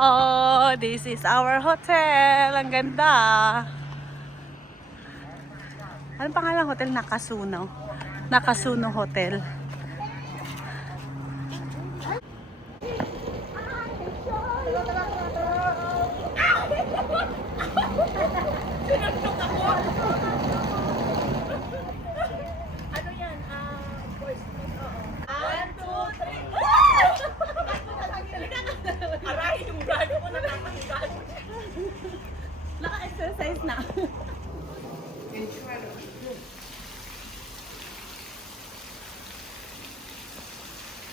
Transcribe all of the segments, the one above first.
Oh, this is our hotel. Ang ganda. Anong pangalan ng hotel? Nakasuno. Nakasuno Hotel. Ano yan? Voice note, oo. 1, 2, 3. Aray, yung brado ko nakakahigal. Naka-exercise na.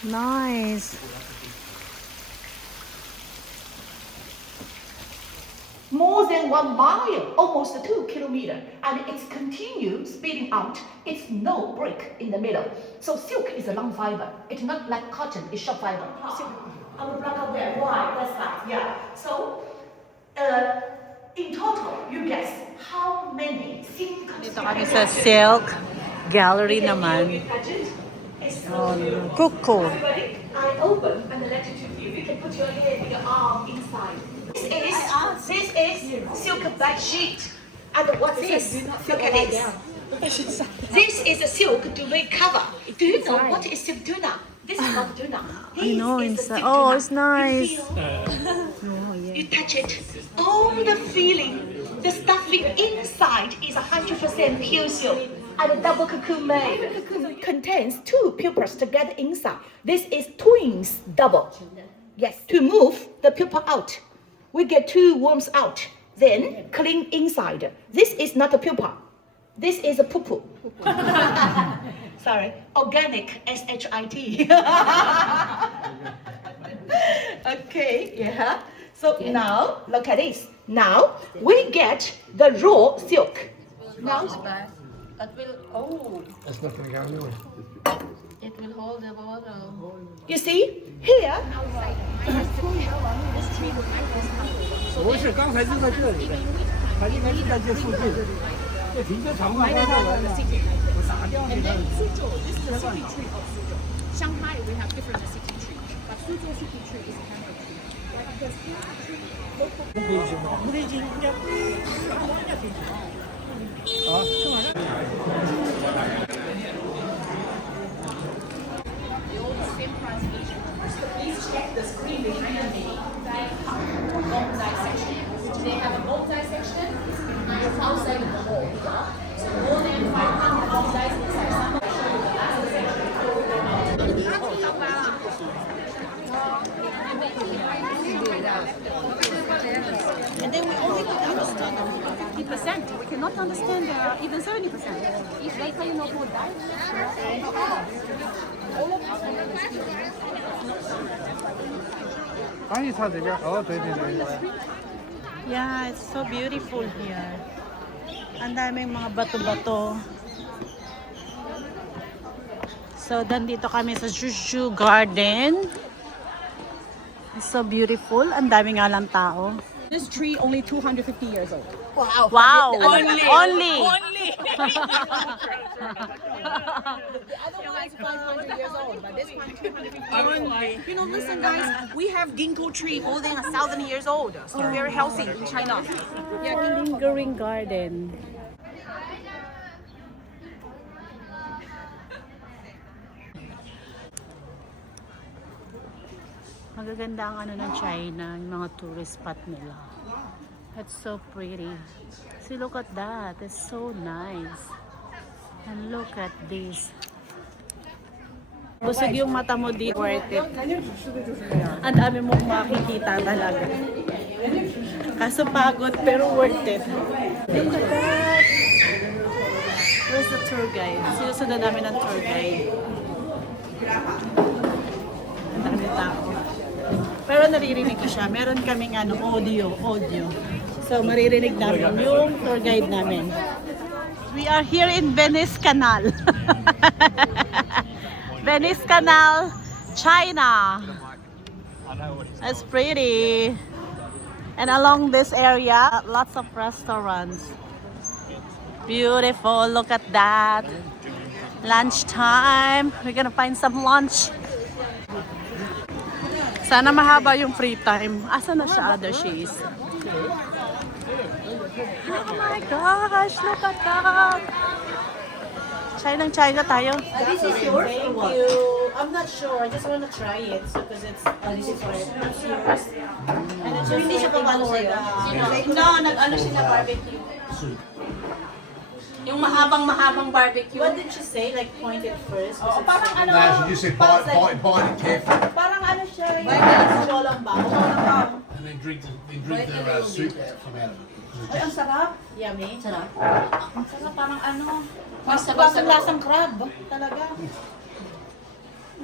Nice. More than 1 mile, almost 2 kilometers, and it's continue speeding out. It's no break in the middle. So silk is a long fiber. It's not like cotton, it's short fiber. Silk. I will block out there. Why? That's that. Yeah. So, in total, you guess how many silk Dito kami sa Silk Gallery naman. Oh, Kuko. I open and let it to you. You can put your head and your arm inside. This is silk bed sheet. And what is this? Look at this. This is a silk duvet cover. Do you know what is silk tuna? This is not tuna. I know, This is the inside. silk Oh, tuna. it's nice. You feel? Oh, yeah. You touch it. All the feeling, the stuffing inside is 100% pure silk. And a double cocoon made. Cocoon contains 2 pupils together inside. This is twins double. Yes, to move the pupa out, we get 2 worms out. Then clean inside. This is not a pupa. This is a poo-poo. Sorry, organic SHIT. Okay, yeah. So now look at this. Now we get the raw silk. Now It will, oh, That's not gonna go anywhere. it will hold the water. you see here. 不是，刚才就在这里的，他应该是在这附近。这停车场嘛，我打掉那个。 Shanghai, we have different city tree, but Suzhou city tree is a kind tree. Like because city tree, 无敌金应该，啊。 same price Asian. Please check the screen behind me. Bonsai section. They have a bonsai section outside of the hall. So more than 500 bonsais inside. Some will show you the last section. And then we only could understand 50%. We cannot understand even 70%. If they can not more die.翻译差这边，哦，对对对。 Yeah, it's so beautiful here. Ang daming mga bato-bato. So, nandito kami sa Shushu Garden. It's so beautiful. Ang daming nga lang tao. This tree only 250 years old. Wow! Only! Otherwise 500 years old, but this one 250. You know, listen guys, we have ginkgo tree more than 1,000 years old. Still very healthy in China. Lingering garden. Magaganda ang ano ng China, yung mga tourist spot nila. That's so pretty. See, look at that. It's so nice. And look at this. Busog yung mata mo dito. Worth it. Ang dami mong makikita talaga. Kaso pagod pero worth it. Look at that. Where's the tour guide? Sinusundan namin ng tour guide. Ang dami tao. Pero naririnig ko siya. Meron kaming audio. So maririnig namin yung tour guide namin. We are here in Venice Canal. Venice Canal, China. It's pretty. And along this area, lots of restaurants. Beautiful, look at that. Lunchtime, we're gonna find some lunch. Sana mahaba yung free time. Asa na siya? Other she is. Oh my gosh, look at that. China tayo. This is yours or what? I'm not sure. I just want to try it because it's this is for it. That's yours. And it's So, hindi siya papalo sa'yo? No, nag-ano siya na barbecue. Yung mahabang barbecue. What did she say? Like point it first? Oo, parang ano. No, she just said bite it carefully, Parang ano siya yung cholang bao. and then drink the soup from out of it. Ay, ang sarap. Yummy. Sarap. Ang sarap. Parang ano. May sabaw-sabaw. Lasang crab. Talaga.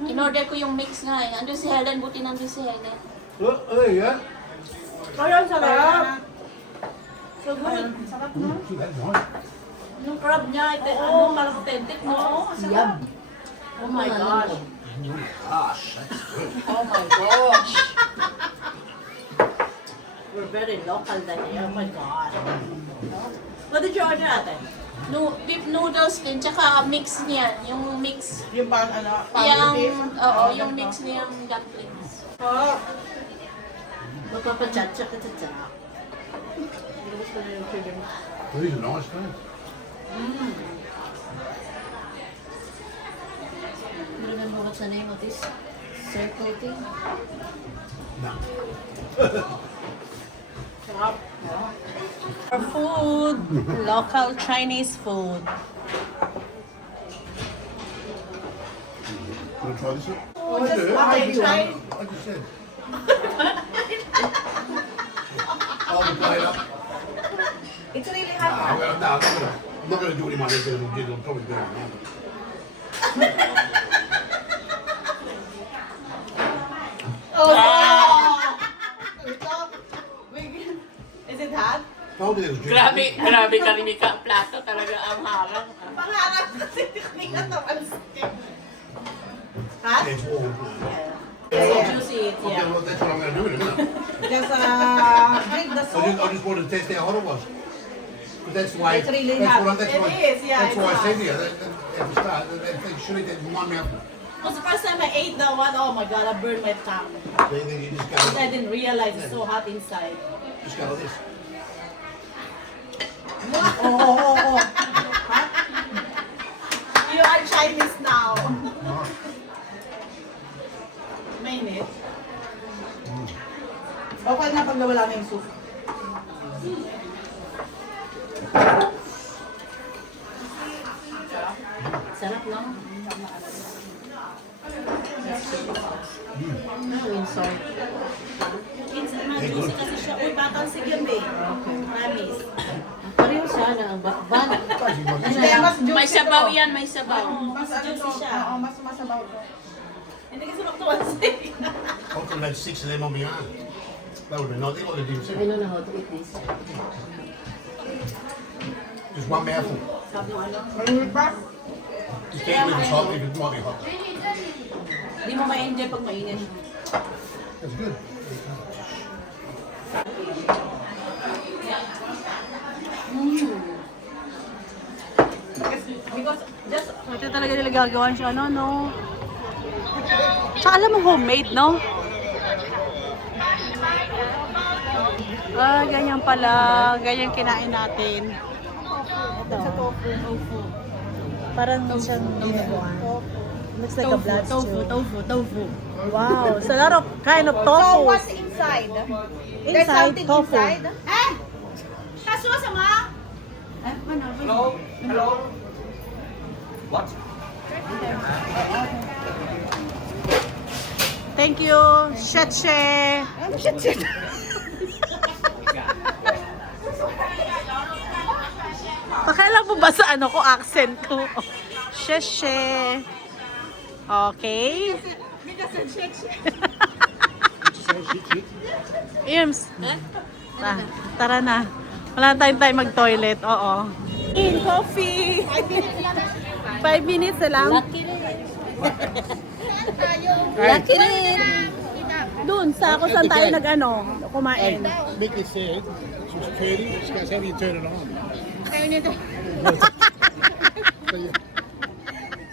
In-order ko yung mix nga eh. Andun si Helen, buti nandun si Helen. Look, there you go. Ay, ang sarap. So good. Sarap, no? Gee, that's nice. Yung crab niya, ito, ano, parang authentic, no? Sarap. Oh my gosh. Gosh, that's good. Oh my gosh. We're very local than here. Oh my God. What did you order ate? No, beef noodles din, tsaka mix niyan. Yung mix. Yung pang ano, Yung mix niyang dumplings. Oh. Magpapachat-chat ka chat. Gusto na yung chili mo. These are nice things. Remember what's the name of this circle thing? No. Sarap. Our food, local Chinese food. Want to try this one? Oh, I just do. okay, try. I just said. Hold the plate up. It's really hot. I'm not going to do it in my head because I'll probably do it now. Is it hot? Told you there was juice. Grabe ka rin ka. Plato talaga ang harang. Pangarap kasi tingnan to. Hot? It's warm. Yeah, juicy it, Okay, yeah. well, that's what I'm going to do in a minute. Just drink the I just wanted to test how hot it was. But that's why. It's really that's hot. What, that's It why, is, yeah, That's it's why I hot. said to you at the start. They should eat that in one mouth. It was the first time I ate that one. Oh my god, I burned my tongue. So then you just go. I didn't realize it's so hot inside. Just go like this. Oh. Hot? You are Chinese now. Mainit. Okay na pag nawala na yung soup. Sarap, no? Windsor. Juicy kasi siya. Uy, batang sigyan eh. Promise. Pareho siya na ang ban. May sabaw yan, may sabaw. Mas juicy siya. Oo, mas masabaw to. Hindi kasi magtuwan siya. I could have had 6 of them on my own. That would have been nice. They would have done I don't know how to eat this. just one mouthful. Just can't leave it hot if it might be hot. Hindi mo ma-enjoy pag mainit. That's good. Because just... Ito talaga nila gagawan siya, no? Tsaka alam mo, homemade, no? Ah, ganyan pala. Ganyan kinain natin. Ito. Tofu. Parang siyang ginagawa. Looks like a blood stew. Tofu. Wow, it's a lot of kind of tofu. So what's inside? There's Inside something tofu. inside? Eh? Kaso sama? Thank you. Shetshe. Pakailan mo ba sa ano ko, accent ko? Shetshe. Okay. Ims. Tara na. Wala tayong time mag-toilet. Oo. Coffee. 5 minutes na lang. Lucky rin. Doon, sa ako saan tayo nag-ano, kumain. Make it say she's curly. She goes, how do you turn it on? So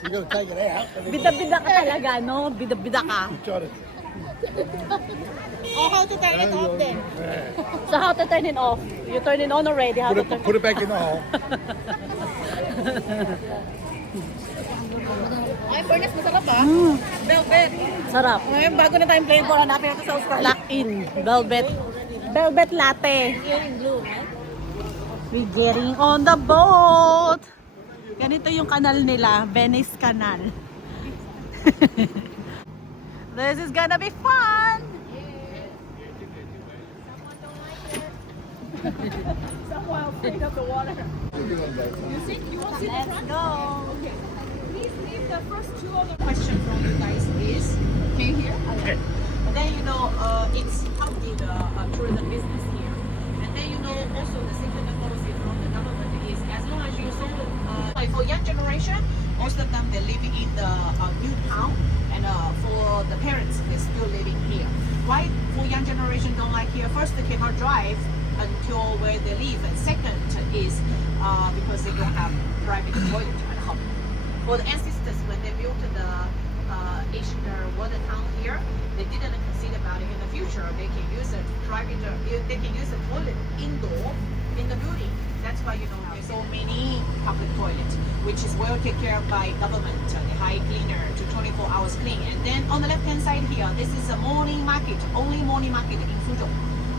you got to take it out. And then Bida-bida ka talaga, no? Bida-bida ka. you try to Oh, how to turn it off then? So how to turn it off? You turn it on already. How to turn Put it back in the hall. Ay, fairness, masarap ah. Velvet. Sarap. Ngayon, bago na tayong flavor, hanapin natin sa Australia. Lock in. Velvet. Velvet latte. We're getting on the boat. Ganito yung kanal nila. Venice Canal. This is gonna be fun. Someone afraid of the water. Let's go. Please leave the first two of the question from you guys is, can you hear? Okay. And then it's how did tourism business here. And then also the second policy from the government is as long as you sold like for young generation, most of them they're living in the new town, and for the parents they're still living here. Why for young generation don't like here? First they cannot drive until where they live, and second is because they don't have private toilet at home. For the ancestors, when they built the Asian water town here, they didn't consider about it in the future. They can use a private, they can use a toilet indoor in the building. That's why there's so many public toilets, which is well taken care of by government. The high cleaner to 24 hours clean. And then on the left hand side here, this is a morning market, only morning market in Suzhou.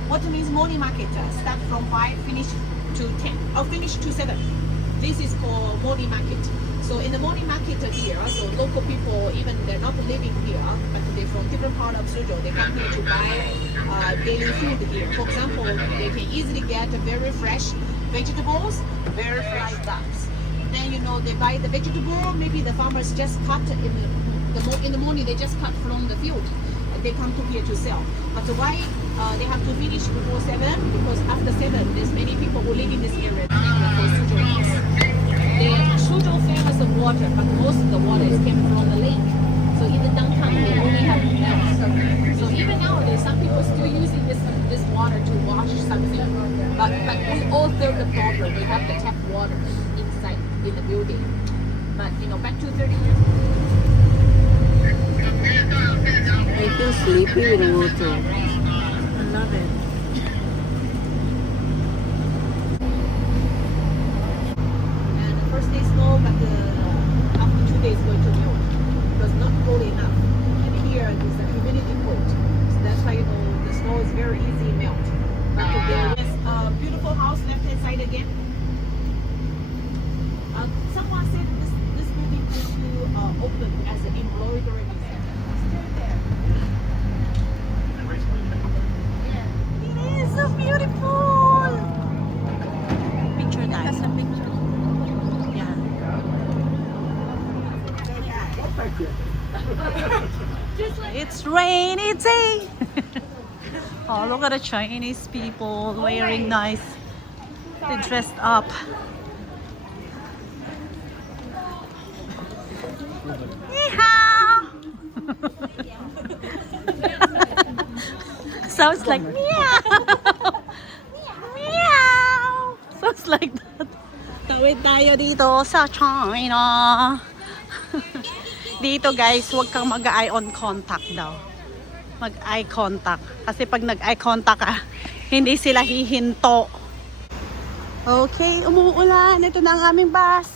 What means morning market? Start from 5, finish to 10, or finish to 7. This is called morning market. So in the morning market here, so local people, even they're not living here, but they're from different part of Suzhou, they come here to buy daily food here. For example, they can easily get very fresh vegetables, very fresh bugs. Then they buy the vegetable, maybe the farmers just cut in the morning, they just cut from the field. They come to here to sell. But why they have to finish before 7? Because after 7, there's many people who live in this area. Suzhou famous of water, but most of the water is came from the lake. So in the downtown, they only have wells. So even nowadays, some people still using this water to wash something. But we all solve the problem. We have the tap water inside in the building. But back to 30 years. I feel sleepy with the water. I love it. And the first day snow, but after 2 days going to melt because not cold enough. And here is the humidity cold, so that's why the snow is very easy melt. But there is a beautiful house left hand side again. Someone said this building is to open as an embroidery museum. Still there. It is so beautiful. Picture that. That's a picture. Yeah. It's rainy day. Oh, look at the Chinese people wearing nice. They dressed up. Ni-hao. Sounds like meow. Meow. Sounds like that. Tawid tayo dito sa China. Dito guys, huwag kang mag-eye on contact daw. Mag-eye contact. Kasi pag nag-eye contact ka, hindi sila hihinto. Okay, umuulan. Ito na ang aming bus.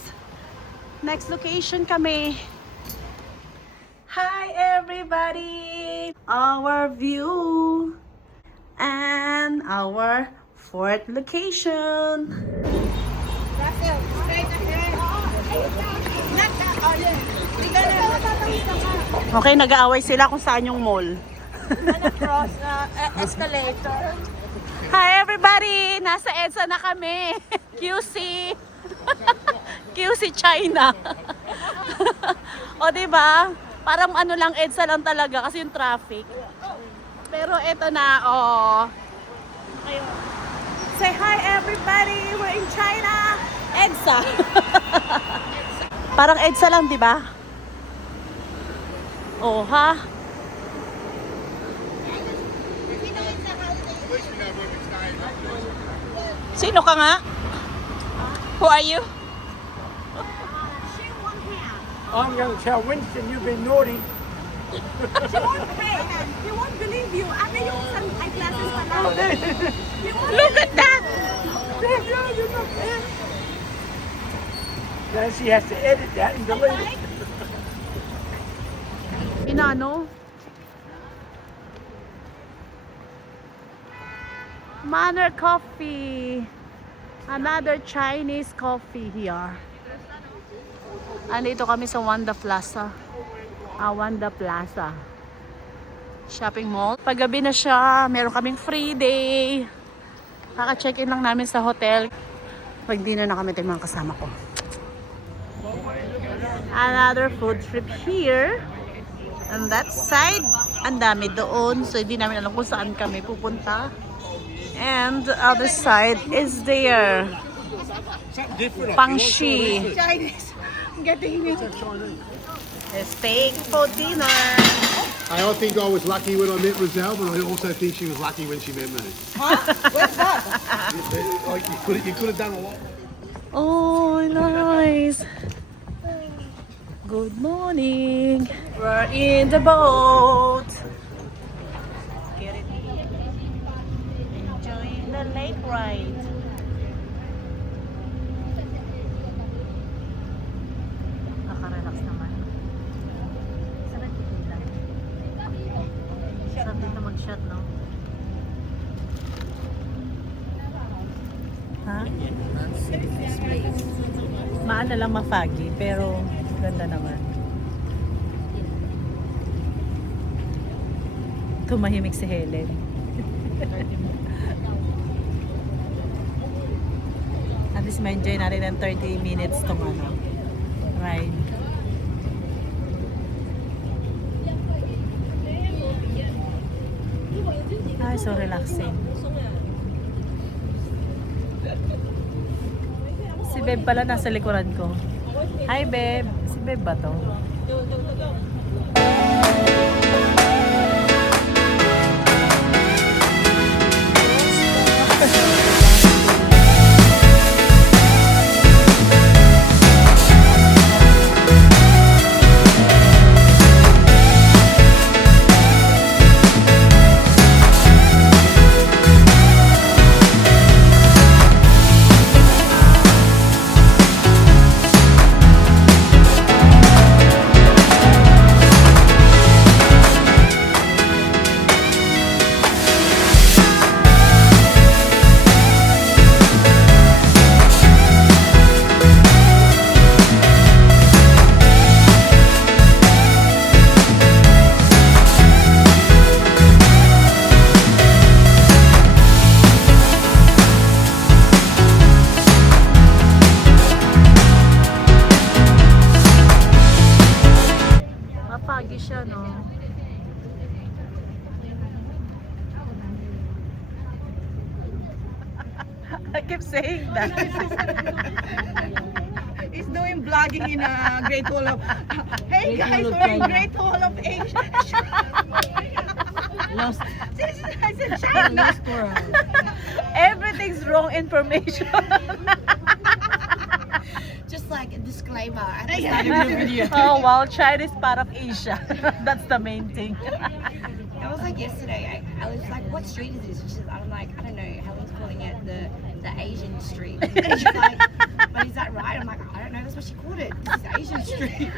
Next location kami. Hi everybody! Our view and our fourth location. Okay, nag-aaway sila kung saan yung mall. Cross escalator. Hi everybody! Nasa EDSA na kami. QC. QC China. O diba? Parang ano lang, EDSA lang talaga kasi yung traffic. Pero eto na, oh. Ayun. Say hi everybody! We're in China! EDSA. Parang EDSA lang, di ba? Oh, ha? Sino ka nga? Who are you? I'm going to tell Winston you've been naughty. He won't believe you. After you some eyeglasses pa lang. Look at that! Then she has to edit that and delete it. Inano? Manor Coffee. Another Chinese coffee here. Andito kami sa Wanda Plaza. Wanda Plaza. Shopping mall. Paggabi na siya, meron kaming free day. Kaka-check-in lang namin sa hotel. Pag-dinner na kami ito yung mga kasama ko. Another food trip here. On that side, ang dami doon. So, hindi namin alam kung saan kami pupunta. And the other side is there. Pangshi. Chinese. Getting you. Steak for dinner. I think I was lucky when I met Rizal, but I also think she was lucky when she met me. What's that? You could have done a lot. Oh, nice. Good morning. We're in the boat. Get it? Enjoying the lake ride. Nakarelax naman. Sarap dito. Sarap dito mag-shot, no? Ha? Maana lang mafagi, pero ganda naman. Tumahimik si Helen. At least ma-enjoy natin ang 30 minutes tong ride. Ay, so relaxing. Si Beb pala nasa likuran ko. Hi, Beb. Si Beb ba to? Mapagi siya, no? I keep saying that. He's doing vlogging in a Great Wall of... Hey guys, we're in Great Wall of Asia. Lost. I said China. Everything's wrong information. Just like a disclaimer at the start of the video. Oh, well, China is part of Asia. That's the main thing. It was like yesterday. I was like, "What street is this?" She said, "I'm like, I don't know." Helen's calling it the Asian street. And she's like, "But is that right?" I'm like, "I don't know. That's what she called it. This is Asian street."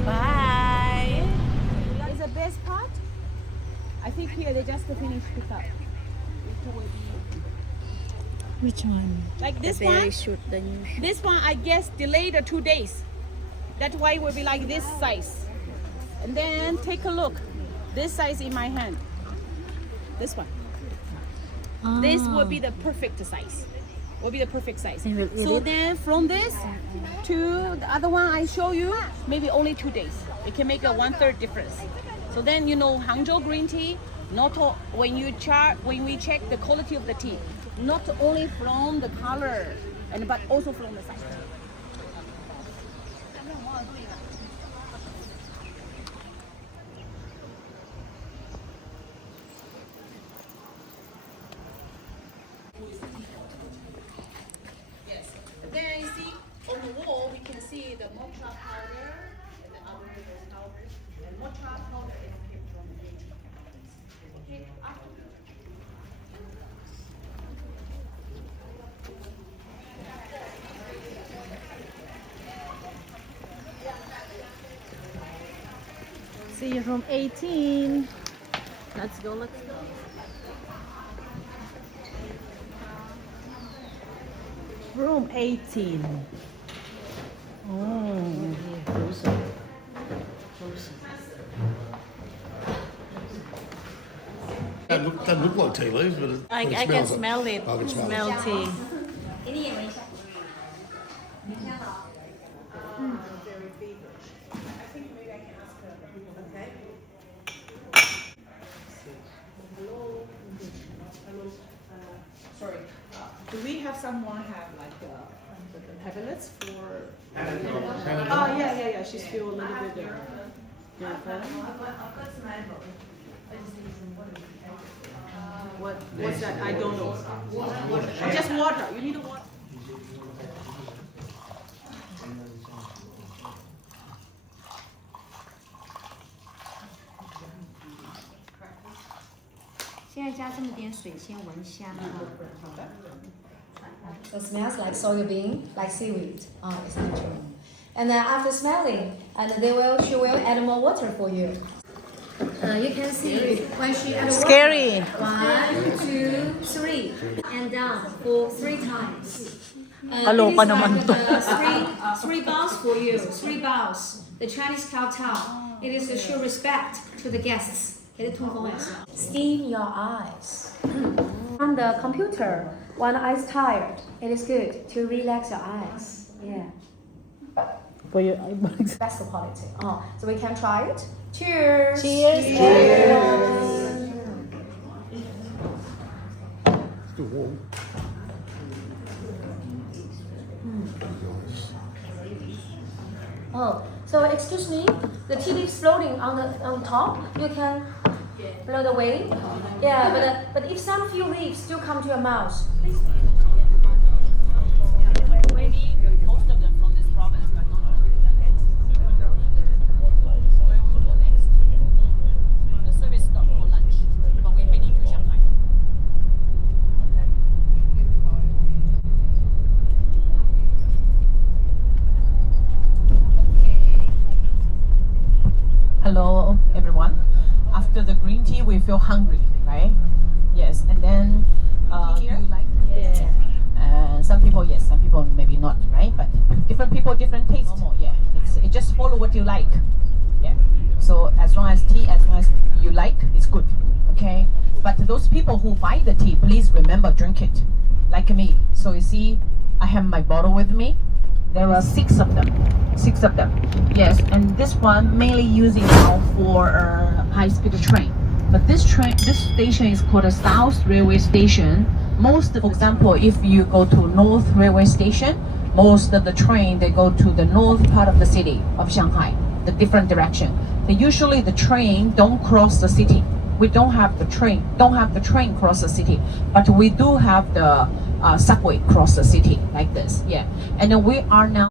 Bye. Is the best part? I think here they just finished pickup. Which one? Like this one. This one I guess delayed 2 days. That's why it will be like this size. And then take a look. This size in my hand. this one. This will be the perfect size. Will be the perfect size. So then from this to the other one I show you, maybe only 2 days. It can make a 1/3 difference. So then you know Hangzhou green tea, not when we check the quality of the tea, not only from the color but also from the size. Then you see on the wall, we can see the mocha powder and the other powder. And mocha powder is came from the green tea. Okay, after See you room 18. Let's go, let's go. Room 18. Oh. Doesn't look like tea leaves, but it, I but it can smells smell it. I can smell Smell it. tea. sorry. Do we have someone have like tablets for? Oh yeah. She's still a little bit. What's that? I don't know. Just water. You need water. So it smells like soybean, like seaweed. It's natural. And then after smelling, and she will add more water for you. You can see when she adds water. Scary. 1, 2, 3, and down for 3 times. Alo it is pa naman like, to. three bows for you. 3 bows. The Chinese kowtow. It is to show respect to the guests. Steam your eyes. On the computer, when the eyes tired, it is good to relax your eyes. Yeah. For your eyebags. Best quality. So we can try it. Cheers. Cheers. Cheers. Still warm. Oh, so excuse me, the tea leaves floating on top. You can blow away. Yeah, but if some few leaves still come to your mouth, please. Maybe most of them from this province, but not all. Where we go next? The service stop for lunch, but we're heading to Shanghai. Hello, everyone. After the green tea, we feel hungry, right? Yes, and then do you like? Yeah. Some people yes, some people maybe not, right? But different people, different taste. Normal, yeah. It just follow what you like. Yeah. So as long as you like, it's good. Okay. But those people who buy the tea, please remember drink it, like me. So you see, I have my bottle with me. There are 6 of them. 6 of them. Yes, and this one mainly using now for high-speed train. But this station is called a South Railway Station. For example, if you go to North Railway Station, most of the train they go to the north part of the city of Shanghai, the different direction. Usually the train don't cross the city. We don't have the train cross the city, but we do have the subway cross the city like this. Yeah, and we are now